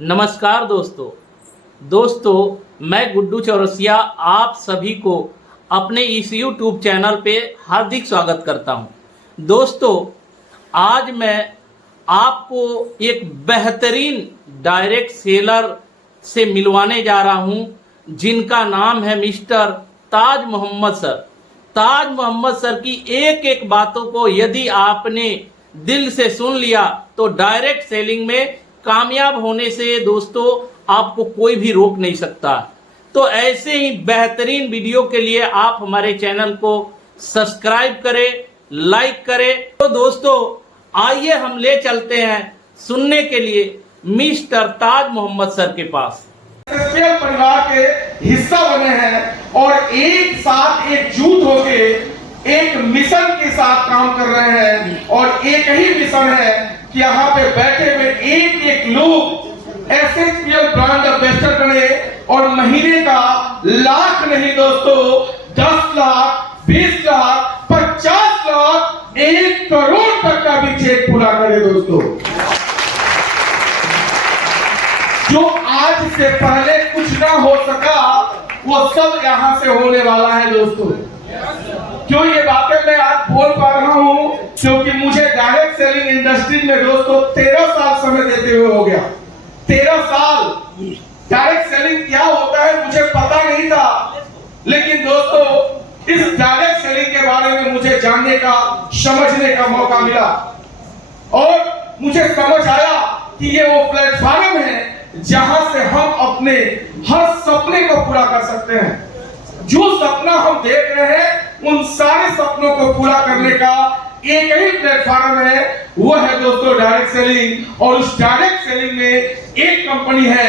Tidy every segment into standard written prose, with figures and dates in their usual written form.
नमस्कार दोस्तों मैं गुड्डू चौरसिया आप सभी को अपने इस YouTube चैनल पे हार्दिक स्वागत करता हूं। दोस्तों आज मैं आपको एक बेहतरीन डायरेक्ट सेलर से मिलवाने जा रहा हूं जिनका नाम है मिस्टर ताज मोहम्मद सर। ताज मोहम्मद सर की एक एक बातों को यदि आपने दिल से सुन लिया तो डायरेक्ट सेलिंग में कामयाब होने से दोस्तों आपको कोई भी रोक नहीं सकता। तो ऐसे ही बेहतरीन वीडियो के लिए आप हमारे चैनल को सब्सक्राइब करें, लाइक करें। तो दोस्तों आइए हम ले चलते हैं सुनने के लिए मिस्टर ताज मोहम्मद सर के पास। परिवार के हिस्सा बने हैं और एक साथ एकजुट होके एक मिशन के साथ काम कर रहे हैं और एक ही मिशन है कि यहाँ पे बैठे हुए एक एक लोग एसएचपीएल ब्रांड एम्बेसडर बने और महीने का लाख नहीं दोस्तों 10 लाख 20 लाख 50 लाख 1 करोड़ तक का भी चेक पूरा करे दोस्तों। जो आज से पहले कुछ ना हो सका वो सब यहाँ से होने वाला है दोस्तों। क्यों ये बातें मैं आज बोल पा रहा हूँ क्योंकि मुझे डायरेक्ट सेलिंग इंडस्ट्री में दोस्तों 13 साल समय देते हुए हो गया। 13 साल डायरेक्ट सेलिंग क्या होता है मुझे पता नहीं था, लेकिन दोस्तों इस डायरेक्ट सेलिंग के बारे में मुझे जानने का समझने का मौका मिला और मुझे समझ आया कि ये वो प्लेटफॉर्म है जहां से हम अपने हर सपने को पूरा कर सकते हैं। जो सपना हम देख रहे हैं उन सारे सपनों को पूरा करने का एक ही प्लेटफॉर्म है, वो है दोस्तों डायरेक्ट सेलिंग। और उस डायरेक्ट सेलिंग में एक कंपनी है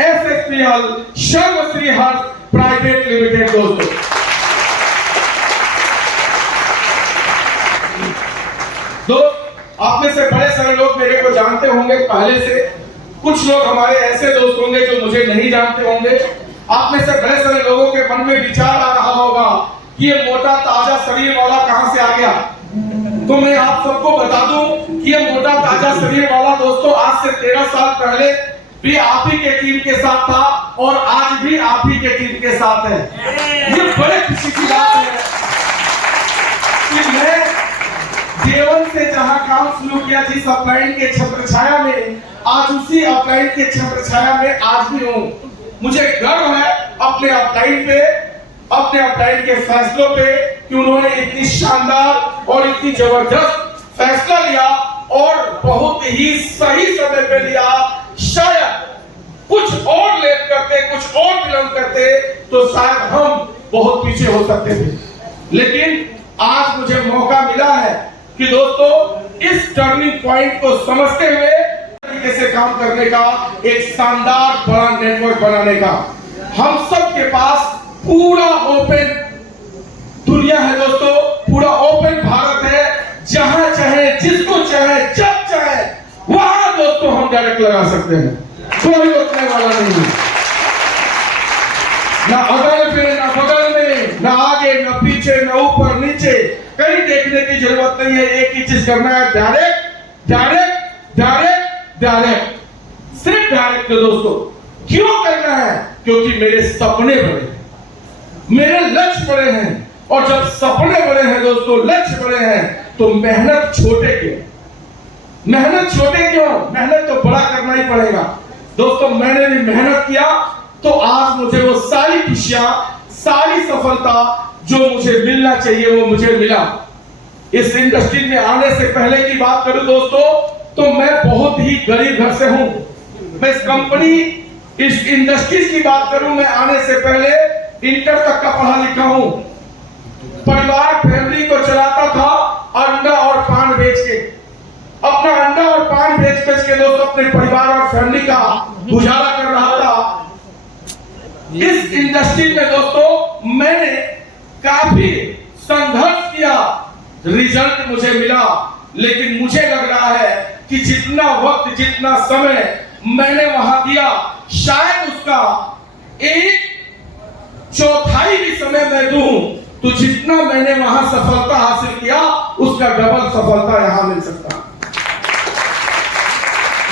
एसएचपीएल सर्वश्री हर्ष प्राइवेट लिमिटेड दोस्तों। आप में से बड़े सारे लोग मेरे को जानते होंगे पहले से, कुछ लोग हमारे ऐसे दोस्त होंगे जो मुझे नहीं जानते होंगे। आप में से बड़े सारे लोगों के मन में विचार आ रहा होगा कि ये मोटा ताजा शरीर वाला कहां से आ गया। तो मैं आप सबको बता दूं कि ये मोटा ताजा शरीर वाला दोस्तों आज से 13 साल पहले भी आप ही के टीम के साथ था और आज भी आप ही के टीम के साथ है। ये बड़े खुशी की बात है कि मैं देवन से जहां काम शुरू किया जिस अपलाइन के छत्र छाया में, आज उसी अपलाइन के छत्र छाया में आज भी हूं। मुझे गर्व है अपने अपलाइन पे, अपने अपलाइन के फैसलों पे कि उन्होंने इतनी शानदार और इतनी जबरदस्त फैसला लिया और बहुत ही सही समय पे लिया। शायद कुछ और लेट करते, कुछ और विलंब करते तो शायद हम बहुत पीछे हो सकते थे, लेकिन आज मुझे मौका मिला है कि दोस्तों इस टर्निंग पॉइंट को समझते हुए तरीके से काम करने का, एक शानदार बड़ा नेटवर्क बनाने का। हम सब के पास पूरा ओपन दुनिया है दोस्तों, पूरा ओपन भारत है। जहां चाहे, जिसको चाहे, जब चाहे वहां दोस्तों हम डायरेक्ट लगा सकते हैं, कोई रोकने वाला नहीं। ना अगल में, ना बगल में, ना आगे, ना पीछे, ना ऊपर नीचे, कहीं देखने की जरूरत नहीं है। एक ही चीज करना है, डायरेक्ट डायरेक्ट डायरेक्ट डायरेक्ट, सिर्फ डायरेक्ट दोस्तों। क्यों करना है? क्योंकि मेरे सपने बड़े, मेरे लक्ष्य बड़े हैं और जब सपने बड़े हैं दोस्तों, लक्ष्य बड़े हैं तो मेहनत छोटे क्यों? मेहनत छोटे क्यों? मेहनत तो बड़ा करना ही पड़ेगा दोस्तों। मैंने भी मेहनत किया तो आज मुझे वो सारी खुशियां, सारी सफलता जो मुझे मिलना चाहिए वो मुझे मिला। इस इंडस्ट्री में आने से पहले की बात करूं दोस्तों तो मैं बहुत ही गरीब घर से हूं। मैं इस कंपनी, इस इंडस्ट्री की बात करूं, मैं आने से पहले इंटर तक का पढ़ा लिखा हूं। परिवार फैमिली को चलाता था अंडा और पान बेच के, अपना अंडा और पान बेच के दोस्तों अपने परिवार और फैमिली का गुजारा कर रहा था। इस इंडस्ट्री में दोस्तों मैंने काफी संघर्ष किया, रिजल्ट मुझे मिला, लेकिन मुझे लग रहा है कि जितना वक्त, जितना समय मैंने वहां दिया, शायद उसका 1/4 भी समय मैं दूं तो जितना मैंने वहां सफलता हासिल किया उसका डबल सफलता यहां मिल सकता।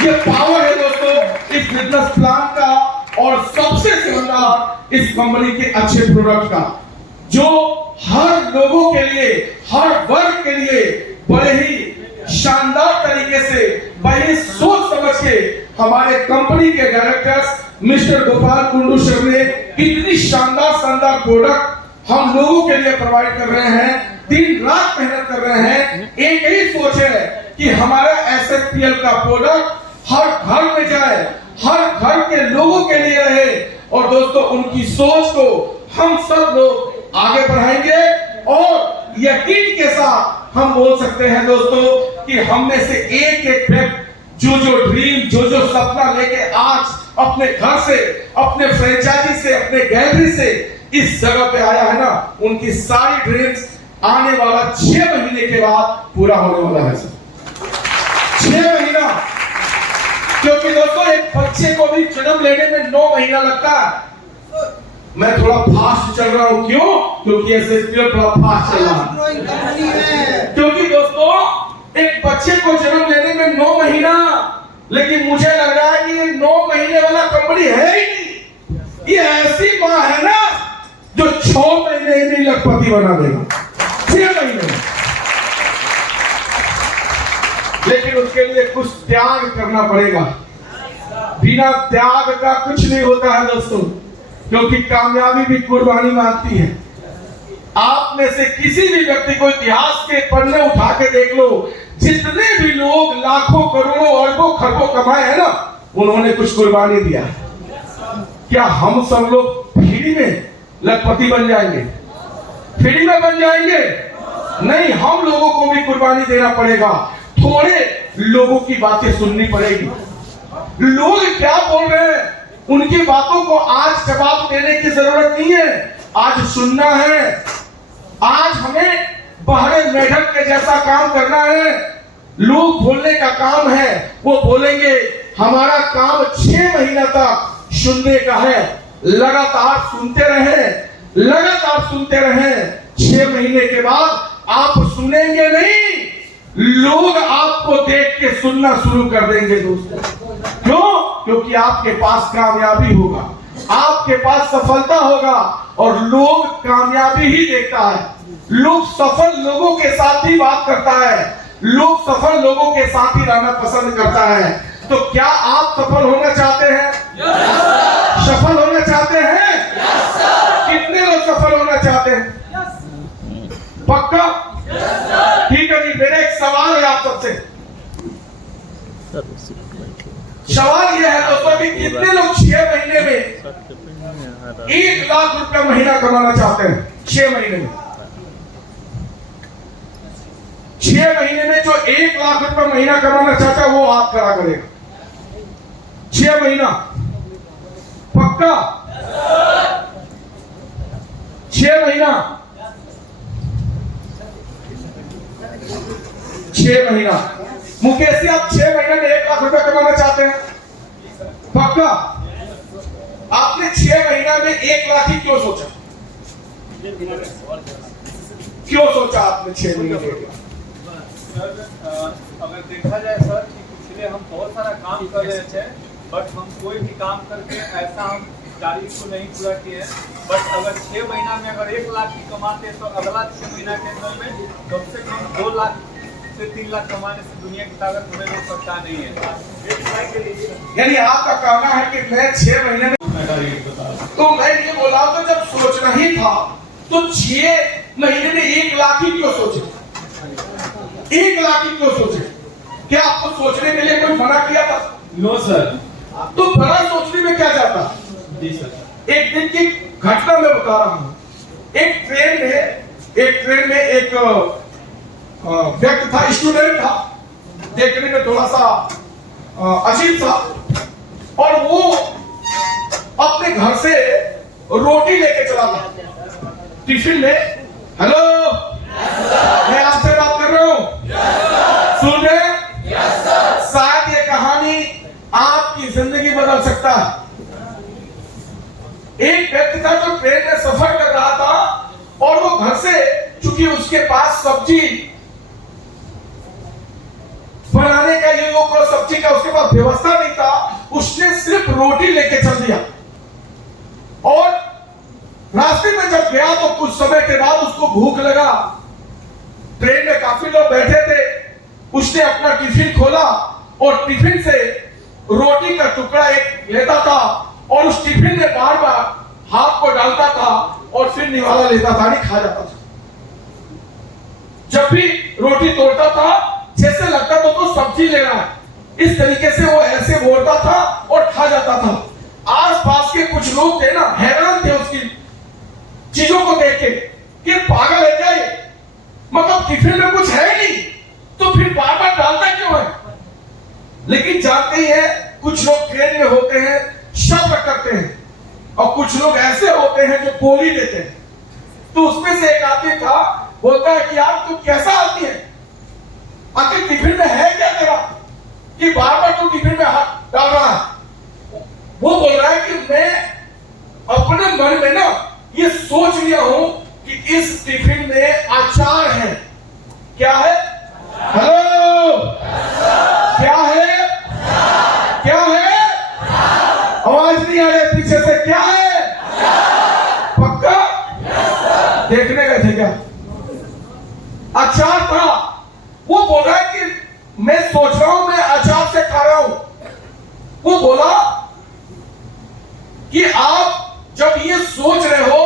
ये पावर है दोस्तों इस बिजनेस प्लान का और सबसे शानदार इस कंपनी के अच्छे प्रोडक्ट का, जो हर लोगों के लिए, हर वर्ग के लिए बड़े ही शानदार तरीके से, बड़ी सोच समझ के हमारे कंपनी के directors mister Gopal Kundu sir ने इतनी शानदार प्रोडक्ट हम लोगों के लिए प्रोवाइड कर रहे हैं। दिन रात मेहनत कर रहे हैं। एक ही सोच है कि हमारा एसएफपीएल का प्रोडक्ट हर घर में जाए, हर घर के लोगों के लिए रहे। और दोस्तों उनकी सोच को हम सब लोग आगे बढ़ाएंगे और यकीन के साथ हम बोल सकते हैं दोस्तों कि हम में से एक एक व्यक्ति जो ड्रीम, जो सपना लेके आज अपने घर से, अपने फ्रेंचाइजी से, अपने गैलरी से इस जगह पे आया है ना, उनकी सारी ड्रीम्स आने वाला 6 महीने के बाद पूरा होने वाला है सर। 6 महीना, क्योंकि दोस्तों एक बच्चे को भी जन्म लेने में 9 महीना लगता है। मैं थोड़ा फास्ट चल रहा हूं, क्यों? क्योंकि एसएफपीएल थोड़ा फास्ट चल रहा है। क्योंकि दोस्तों एक बच्चे को जन्म लेने में 9 महीना, लेकिन मुझे लग रहा है कि ये 9 महीने वाला कंपनी है ही नहीं। ये ऐसी मां है ना जो 6 महीने में लखपति बना देगा, 6 महीने। लेकिन उसके लिए कुछ त्याग करना पड़ेगा। बिना त्याग का कुछ नहीं होता है दोस्तों, क्योंकि कामयाबी भी कुर्बानी मांगती है। आप में से किसी भी व्यक्ति को इतिहास के पन्ने उठा के देख लो, जितने भी लोग लाखों करोड़ों अरबों खरबों कमाए हैं ना, उन्होंने कुछ कुर्बानी दिया। क्या हम सब लोग फ्री में लखपति बन जाएंगे? फ्री में बन जाएंगे? नहीं, हम लोगों को भी कुर्बानी देना पड़ेगा। थोड़े लोगों की बातें सुननी पड़ेगी। लोग क्या बोल रहे हैं उनकी बातों को आज जवाब देने की जरूरत नहीं है, आज सुनना है। आज हमें बहरे मेढक के जैसा काम करना है। लोग बोलने का काम है, वो बोलेंगे। हमारा काम 6 महीना तक सुनने का है। लगातार सुनते रहें, लगातार सुनते रहें। 6 महीने के बाद आप सुनेंगे नहीं, लोग आपको देख के सुनना शुरू कर देंगे दोस्तों। क्यों? क्योंकि आपके पास कामयाबी होगा, आपके पास सफलता होगा। और लोग कामयाबी ही देखता है। लोग सफल लोगों के साथ ही बात करता है, लोग सफल लोगों के साथ ही रहना पसंद करता है। तो क्या आप सफल होना चाहते हैं? सफल होना चाहते हैं? कितने लोग सफल होना चाहते हैं? पक्का? ठीक है जी। मेरा एक सवाल है आप सबसे। सवाल यह है दोस्तों कि कितने लोग 6 महीने में 1 लाख रुपया महीना कमाना चाहते हैं? 6 महीने में, 6 महीने में जो 1 लाख रुपया महीना कमाना चाहता है वो हाथ खड़ा करेगा। 6 महीना पक्का? 6 महीना, 6 महीना। मुकेश जी, आप 6 महीने में 1 लाख रुपया कमाना चाहते हैं? पक्का? आपने 6 महीना में 1 लाख ही क्यों सोचा? क्यों सोचा आपने 6 महीने में? सर, अगर देखा जाए सर कि पिछले हम बहुत सारा काम कर रहे थे, बट हम कोई भी काम करके ऐसा हम तारीख को नहीं पूरा किए। बट अगर 6 महीना में अगर 1 लाख की कमाते तो अगला 6 महीना के अंदर में कम से कम 2 लाख से 3 लाख कमाने से दुनिया की ताकत हमें रोक सकता नहीं है। यानी आपका कहना है कि मैं 6 महीने में, तो मैं ये बोला तो जब सोचना ही था तो 6 महीने में 1 लाख ही क्यों सोचे? 1 लाख ही क्यों सोचे? क्या आपको सोचने के लिए कोई मना किया था? No sir. तो बड़ा सोचने में क्या जाता? जी सर। एक दिन की घटना मैं बता रहा हूँ। एक ट्रेन में एक व्यक्ति था, स्टूडेंट था, देखने में थोड़ा सा अजीब था, और वो अपने घर से रोटी लेके चला था टिफिन में। हेलो, मैं आपसे बात कर रहा हूँ, सुन रहे? शायद ये कहानी आपकी जिंदगी बदल सकता है। एक व्यक्ति था जो ट्रेन में सफर कर रहा था और वो घर से, चूंकि उसके पास सब्जी बनाने का, ये लोग को सब्जी का उसके पास व्यवस्था नहीं था, उसने सिर्फ रोटी लेके चल दिया। और रास्ते में जब गया तो कुछ समय के बाद उसको भूख लगा। ट्रेन में काफी लोग बैठे थे, उसने अपना टिफिन खोला और टिफिन से रोटी का टुकड़ा एक लेता था और उस टिफिन में बार बार हाथ को डालता था और फिर निवाला लेता था, नहीं खा जाता था। जब भी रोटी तोड़ता था जैसे लगता था तो सब्जी ले रहा है, इस तरीके से वो ऐसे बोलता था और खा जाता था। आसपास के कुछ लोग थे ना, हैरान थे उसकी चीजों को देख के कि पागल है क्या ये, मतलब टिफिन में कुछ है नहीं तो फिर बार बार डालता क्यों है। लेकिन जानते ही है, कुछ लोग ट्रेन में होते हैं, शब्द करते हैं, और कुछ लोग ऐसे होते हैं जो बोली देते हैं। तो उसमें से एक आदमी था, बोलता है कि यार तू कैसा आदमी है, आखिर टिफिन में है क्या तेरा कि बार बार तू टिफिन में हाथ डाल रहा है। वो बोल रहा है कि मैं अपने मन में ना ये सोच लिया हूं कि इस टिफिन में अचार है। क्या है? हेलो, क्या है? क्या है? आवाज नहीं आ रही पीछे से, क्या है? पक्का? देखने गए थे क्या? अचार था। वो बोल रहा है कि मैं सोच रहा हूं मैं अचार से खा रहा हूं। वो बोला कि आप जब ये सोच रहे हो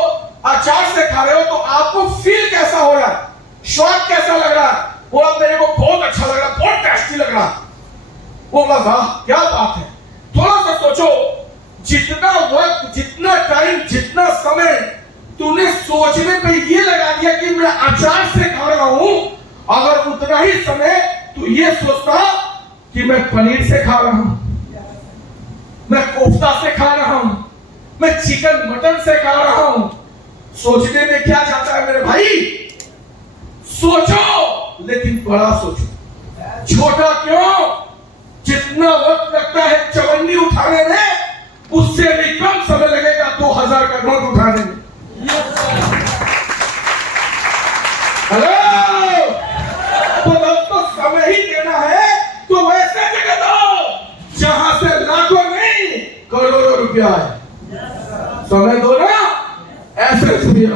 अचार से खा रहे हो तो आपको फील कैसा हो रहा है, स्वाद कैसा लग रहा है? बोला मेरे को बहुत अच्छा लग रहा है, बहुत टेस्टी लग रहा है। वो बोला वाह क्या बात है। थोड़ा सा सोचो, जितना वक्त, जितना टाइम, जितना समय तूने सोचने पे ये लगा दिया कि मैं अचार से खा रहा हूं, अगर उतना ही समय तू ये सोचता कि मैं पनीर से खा रहा हूं, मैं कोफ्ता से खा रहा हूं, मैं चिकन मटन से खा रहा हूं, सोचने में क्या जाता है मेरे भाई? सोचो, लेकिन बड़ा सोचो। छोटा क्यों? जितना वक्त लगता है चवन्नी उठाने में, उससे भी कम समय लगेगा 2000 का नोट उठाने में। हेलो, तो दोस्तों समय ही देना है तो वैसे जगह दो जहां से लाखों नहीं करोड़ों रुपया है। समय दो ना, ऐसे सुनिए।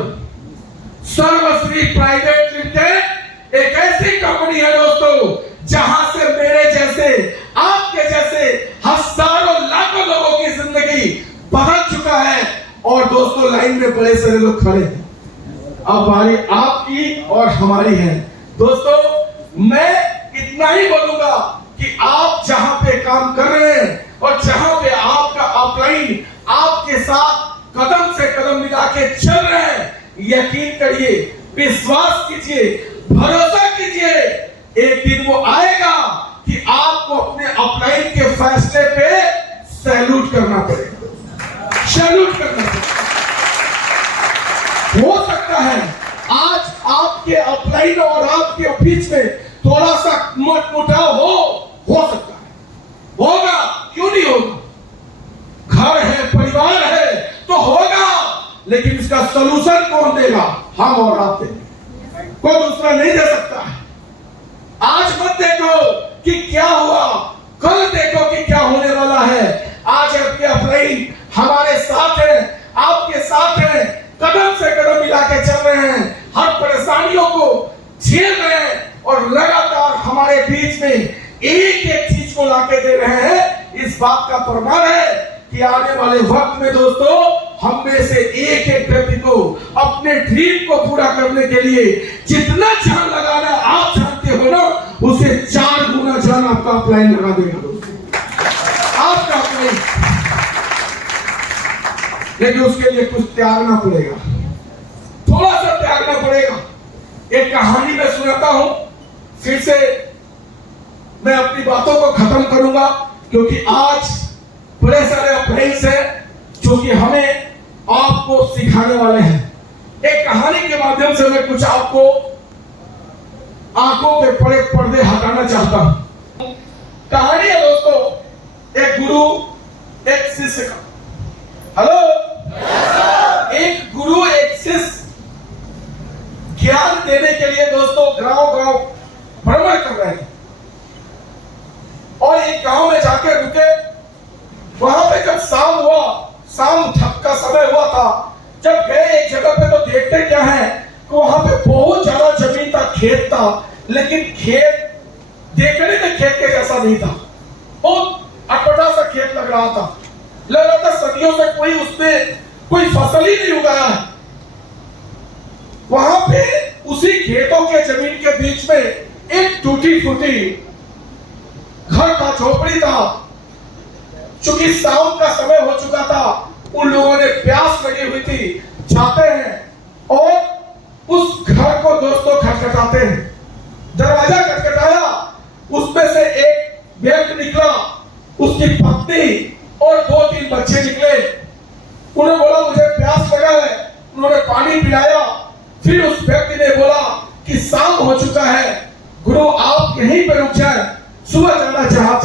सर्वश्री प्राइवेट लिमिटेड एक ऐसी कंपनी है दोस्तों जहां से मेरे जैसे, आपके जैसे हजारों लाखों लोगों की जिंदगी बदल चुका है। और दोस्तों लाइन में बड़े सारे लोग खड़े हैं, अब बारी आपकी और हमारी है। दोस्तों मैं इतना ही बोलूंगा कि आप जहां पे काम कर रहे हैं और जहां पे आपका अपलाइन आपके साथ कदम से कदम मिला के चल रहे हैं, यकीन करिए, विश्वास कीजिए, भरोसा कीजिए, एक दिन वो आएगा कि आपको अपने अपलाइन के फैसले पे सैल्यूट करना पड़ेगा, सैल्यूट करना पड़ेगा। हो सकता है आज आपके अपलाइन और आपके बीच में थोड़ा सा मतमुटाव हो सकता है, होगा, क्यों नहीं होगा? घर है, परिवार है तो होगा, लेकिन इसका सलूशन कौन देगा? हम और आप देंगे, कोई दूसरा नहीं दे सकता है। आज मत देखो कि क्या हुआ, कल देखो कि क्या होने वाला है। आज आपके अपलाइन हमारे साथ है, आपके साथ है, कदम से कदम मिला के चल रहे हैं, हर परेशानियों को झेल रहे हैं और लगातार हमारे बीच में एक एक चीज को लाके दे रहे हैं। इस बात का प्रमाण है कि आने वाले वक्त में दोस्तों हम में से एक एक व्यक्ति को अपने ड्रीम को पूरा करने के लिए जितना जान लगाना आप जानते हो ना, उसे 4 गुना जान आपका अपलाइन लगा देगा दोस्तों, आपका अपलाइन। लेकिन उसके लिए कुछ त्यागना पड़ेगा, थोड़ा सा त्यागना पड़ेगा। एक कहानी मैं सुनाता हूं, फिर से मैं अपनी बातों को खत्म करूंगा, क्योंकि आज बड़े सारे अपलाइंस हैं जो कि हमें आपको सिखाने वाले हैं। एक कहानी के माध्यम से मैं कुछ आपको आंखों के बड़े पर्दे हटाना चाहता हूं। कहानी है दोस्तों एक गुरु एक शिष्य का। हेलो, एक गुरु एक शिष्य ज्ञान देने के लिए दोस्तों गांव गांव भ्रमण कर रहे थे। शाम हुआ, शाम का समय हुआ था, जब गए एक जगह पे तो देखते क्या है कि वहां पे बहुत ज्यादा जमीन था, खेत था, लेकिन खेत देखने में खेत के जैसा नहीं था। बहुत अटपटा सा खेत लग रहा था सदियों से कोई उसमें कोई फसल ही नहीं उगाया है। वहां पे उसी खेतों के जमीन के बीच में एक टूटी फूटी घर का झोपड़ी था। चूंकि शाम का समय हो चुका था, उन लोगों ने प्यास लगी हुई थी, जाते हैं और उस घर को दोस्तों खटखटाते हैं। दरवाजा खटखटाया, उसमें से एक व्यक्ति निकला, उसकी पत्नी और 2-3 बच्चे निकले। उन्होंने बोला मुझे प्यास लगा है, उन्होंने पानी पिलाया। फिर उस व्यक्ति ने बोला कि शाम हो चुका है, गुरु आप यहीं पे रुक जाए, सुबह जहां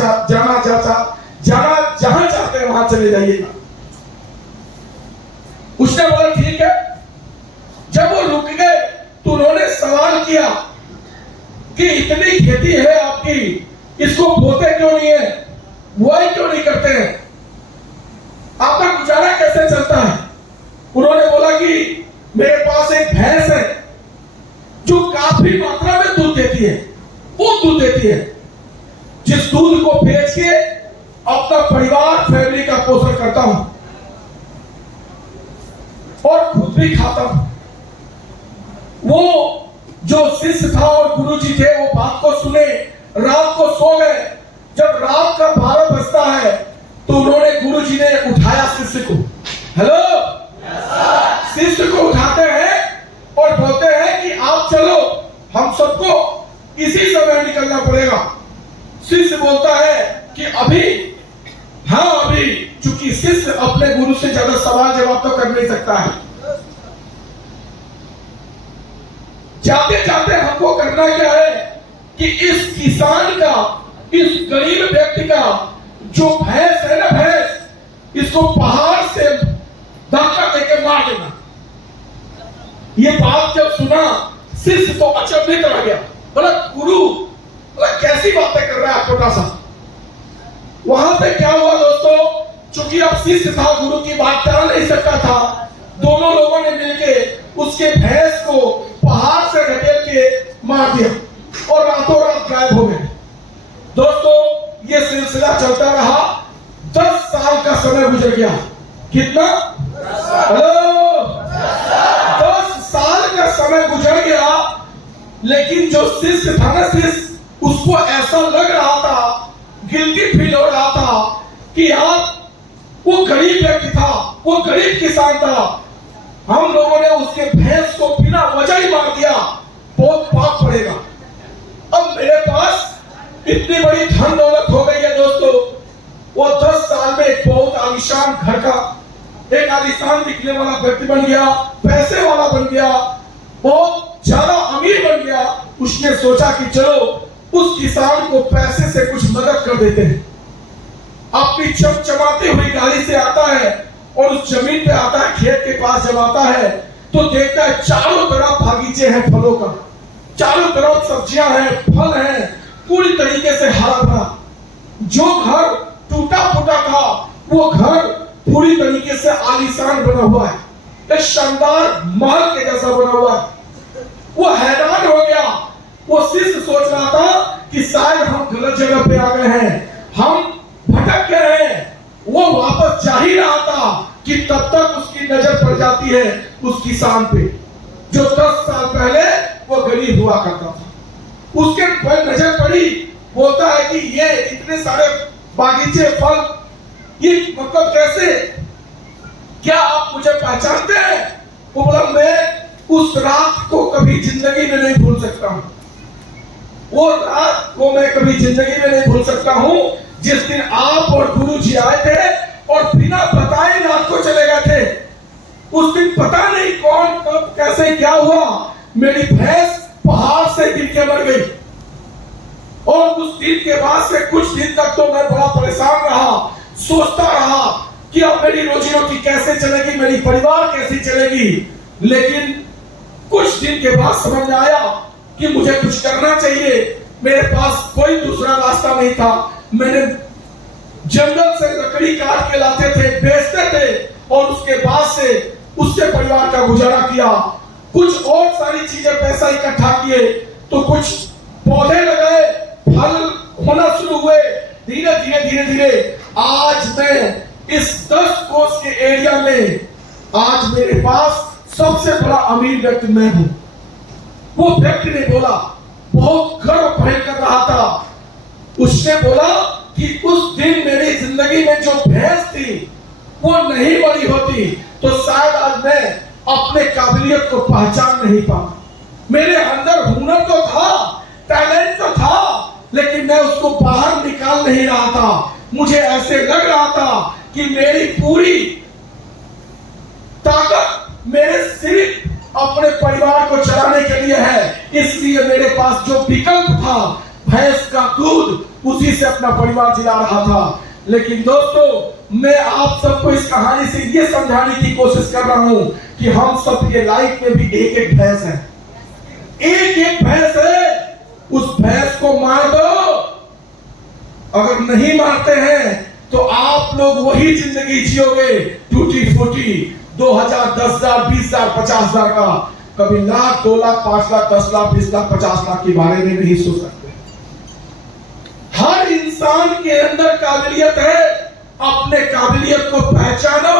चाहते हैं वहां चले जाइएगा। उसने बोला ठीक है। जब वो रुक गए तो उन्होंने सवाल किया कि इतनी खेती है आपकी, इसको बोते क्यों नहीं है, बुआई क्यों नहीं करते हैं, आपका गुजारा कैसे चलता है? उन्होंने बोला कि मेरे पास एक भैंस है जो काफी मात्रा में दूध देती है, बहुत दूध देती है, जिस दूध को बेच के अपना परिवार फैमिली का पोषण करता हूं और खुद भी खाता हूं। वो जो शिष्य था और गुरुजी थे वो बात को सुने, रात को सो गए। जब रात का 12 बजता है तो उन्होंने गुरुजी ने उठाया शिष्य को। हेलो, शिष्य को उठाते हैं और बोलते हैं कि आप चलो, हम सबको इसी समय निकलना पड़ेगा। शिष्य बोलता है कि अभी, हाँ अभी, चूंकि शिष्य अपने गुरु से ज्यादा सवाल जवाब तो कर नहीं सकता है। जाते जाते हमको करना क्या है कि इस किसान का, इस गरीब व्यक्ति का जो भैंस है ना, भैंस, इसको पहाड़ से धक्का देके मार देना। ये बात जब सुना शिष्य तो अचंभित रह गया। बोला गुरु, बोला कैसी बातें कर रहा है छोटा सा। वहां पे क्या हुआ दोस्तों, चूंकि अब शिष्य था, गुरु की बात टाल नहीं सकता था, दोनों लोगों ने मिलकर उसके भैंस को पहाड़ से ढकेल के मार दिया और रातों रात गायब हो गए। दोस्तों ये सिलसिला चलता रहा, 10 साल का समय गुजर गया। कितना? हेलो, 10 साल का समय गुजर गया, लेकिन जो शिष्य था ना, शिष्य, उसको ऐसा लग रहा था, गिल्टी फील हो रहा था कि यार वो गरीब व्यक्ति था, वो गरीब किसान था, हम लोगों ने उसके भैंस को बिना वजह ही मार दिया, बहुत पाप पड़ेगा। अब मेरे पास इतनी बड़ी धन दौलत हो गई है दोस्तों, वो 10 साल में एक बहुत आलीशान घर का, एक आलीशान दिखने वाला व्यक्ति बन गया, पैसे वाला बन गया, बहुत ज्यादा अमीर बन गया। उसने सोचा कि चलो उस किसान को पैसे से कुछ मदद कर देते हैं। अपनी चमचमाती हुई गाड़ी से आता है और उस जमीन पे आता है, खेत के पास जब आता है तो देखता है चारों तरफ बागीचे हैं फलों का, चारों तरफ सब्जियां हैं, फल हैं, पूरी तरीके से हरा भरा। जो घर टूटा फूटा था वो घर पूरी तरीके से आलीशान बना हुआ है, एक शानदार महल के जैसा बना हुआ है। वो हैरान हो गया। वो शिष्य सोच रहा था कि शायद हम गलत जगह पे आ गए हैं, हम भटक गए हैं। वो वापस जा ही रहा था कि तब तक उसकी नजर पड़ जाती है उस किसान पे, जो 10 साल पहले वो गरीब हुआ करता था। उसके पर नजर पड़ी, बोलता है कि ये इतने सारे बागीचे, फल, ये मतलब कैसे, क्या आप मुझे पहचानते हैं? वो बोला मैं उस रात को कभी जिंदगी में नहीं भूल सकता हूं, वो रात को मैं कभी जिंदगी में नहीं भूल सकता हूं जिस दिन आप और गुरु जी आए थे और बिना बताए रात को चले गए थे। उस दिन पता नहीं कौन कब कैसे क्या हुआ, मेरी भैंस पहाड़ से गिर के मर गई। और उस दिन के बाद से कुछ दिन तक तो मैं बड़ा परेशान रहा, सोचता रहा कि अब मेरी रोजी रोटी कैसे चलेगी, मेरी परिवार कैसी चलेगी। लेकिन कुछ दिन के बाद समझ में आया कि मुझे कुछ करना चाहिए। मेरे पास कोई दूसरा रास्ता नहीं था। मैंने जंगल से लकड़ी काट के लाते थे, बेचते थे और उसके बाद से उससे परिवार का गुजारा किया। कुछ और सारी चीजें पैसा इकट्ठा किए तो कुछ पौधे लगाए, फल होना शुरू हुए। धीरे धीरे धीरे धीरे आज मैं इस 10 कोस के एरिया में, आज मेरे पास सबसे बड़ा अमीर व्यक्ति मैं हूं। वो व्यक्ति ने बोला, बहुत गर्व फील कर रहा था। उसने बोला कि उस दिन मेरी जिंदगी में जो भैंस थी वो नहीं बड़ी होती तो शायद आज मैं अपने काबिलियत को पहचान नहीं पाता। मेरे अंदर हुनर तो था, टैलेंट तो था, लेकिन मैं उसको बाहर निकाल नहीं रहा था। मुझे ऐसे लग रहा था कि मेरी पूरी ताकत मेरे सिर्फ अपने परिवार को चलाने के लिए है, इसलिए मेरे पास जो विकल्प था भैंस का दूध, उसी से अपना परिवार चला रहा था। लेकिन दोस्तों, मैं आप सबको इस कहानी से ये समझाने की कोशिश कर रहा हूं कि हम सब के लाइफ में भी एक एक भैंस है, एक एक भैंस है। उस भैंस को मार दो, अगर नहीं मारते हैं तो आप लोग वही जिंदगी जियोगे टूटी फूटी, 2000, 10,000, 20,000, 50,000 का, कभी लाख, 2 लाख, 5 लाख, 10 लाख, 20 लाख, 50 लाख के बारे में नहीं सोच सकते। हर इंसान के अंदर काबिलियत है, अपने काबिलियत को पहचानो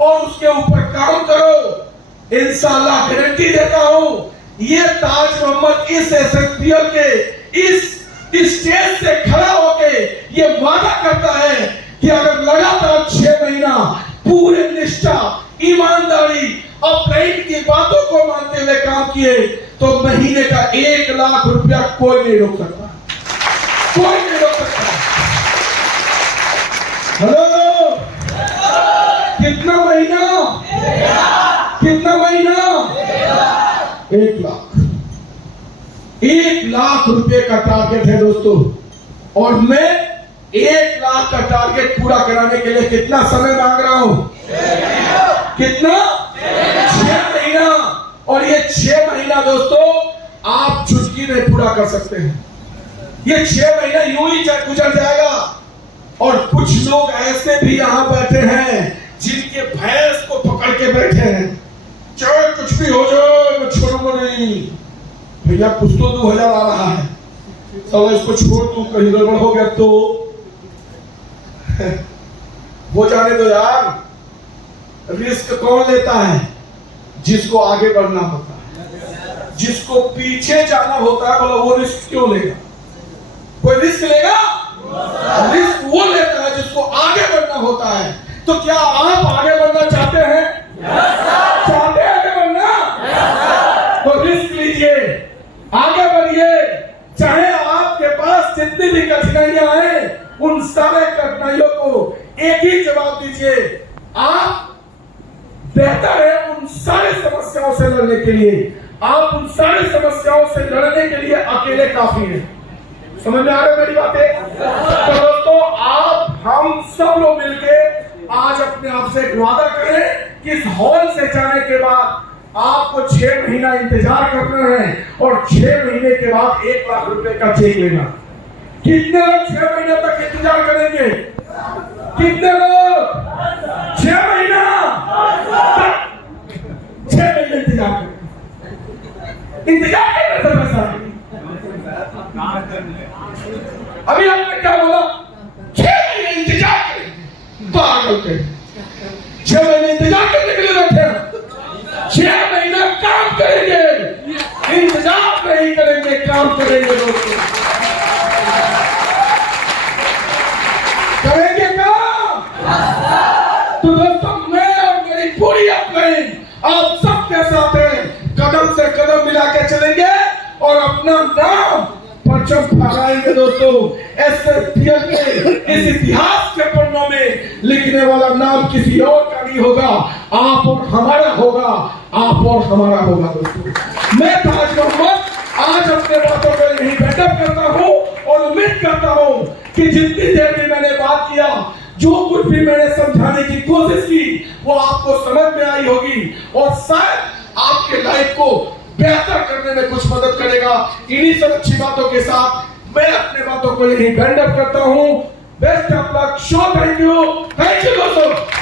और उसके ऊपर काम करो। इंशाअल्लाह गारंटी देता हूं, ये ताज मोहम्मद इस एसएसपीएल के इस स्टेज से खड़ा होके ये वादा करता है कि अगर लगातार 6 महीना पूरे निष्ठा, ईमानदारी, अपने की बातों को मानते हुए काम किए तो महीने का 1 लाख रुपया कोई नहीं रोक सकता, कोई नहीं रोक सकता। हेलो, कितना महीना? कितना महीना? 1 लाख। 1 लाख रुपए का टारगेट है दोस्तों, और मैं 1 लाख का टारगेट पूरा कराने के लिए कितना समय मांग रहा हूं? कितना? 6 महीना। और ये 6 महीना दोस्तों आप चुटकी में पूरा कर सकते हैं। ये 6 महीना यूं ही गुजर जाएगा। और कुछ लोग ऐसे भी यहां बैठे हैं जिनके भैंस को पकड़ के बैठे हैं, चाहे कुछ भी हो जाए मैं छोड़ूंगा नहीं। भैया कुछ तो 2000 आ रहा है, तो इसको छोड़ दूं, कहीं गड़बड़ हो गया तो वो जाने दो यार। रिस्क कौन लेता है? जिसको आगे बढ़ना होता है। जिसको पीछे जाना होता है, बोला वो रिस्क क्यों लेगा? कोई रिस्क लेगा? रिस्क वो लेता है जिसको आगे बढ़ना होता है। तो क्या आप आगे बढ़ना चाहते हैं? चाहते हैं आगे बढ़ना? तो रिस्क लीजिए, आगे बढ़िए। चाहे आपके पास जितनी भी कठिनाइयां आए, उन सारे कठिनाइयों को एक ही जवाब दीजिए, आप बेहतर है उन सारी समस्याओं से लड़ने के लिए। आप उन सारी समस्याओं से लड़ने के लिए अकेले काफी हैं। समझ में आ रहा है मेरी बातें? तो दोस्तों, आप हम सब लोग मिलके आज अपने आप से एक वादा करें कि इस हॉल से जाने के बाद आपको 6 महीना इंतजार करना है और 6 महीने के बाद 1 लाख रुपए का चेक लेना। कितने लोग 6 महीने तक इंतजार करेंगे? कितने लोग 6 महीना? 6 महीने इंतजार करेंगे। इंतजार करना सर। अभी आपने क्या बोला? 6 महीने इंतजार करेंगे। पागल के 6 महीने इंतजार करने के लिए बैठे हैं। 6 महीना काम करेंगे, इंतजार नहीं करेंगे, काम करेंगे दोस्तों। करेंगे काम। तो दोस्तों, मैं और मेरी पूरी अपलाइन आप सबके साथ हैं, कदम से कदम मिला के चलेंगे और अपना नाम परचम फहराएंगे दोस्तों। एसएसपीएल के इस इतिहास के पन्नों में लिखने वाला नाम किसी और का नहीं होगा, आप और हमारा होगा, आप और हमारा होगा दोस्तों। मैं ताज मोहम्मद आज अपने बातों को यही बैठक करता हूं और उम्मीद करता हूं कि जितनी देर में मैंने बात किया, जो कुछ भी मैंने समझाने की कोशिश की, वो आपको समझ में आई होगी और शायद आपके लाइफ को बेहतर करने में कुछ मदद करेगा। इन्हीं सब अच्छी बातों के साथ मैं अपने बातों को यही बैंड अप करता हूं। Best of luck show thank you दोस्तों।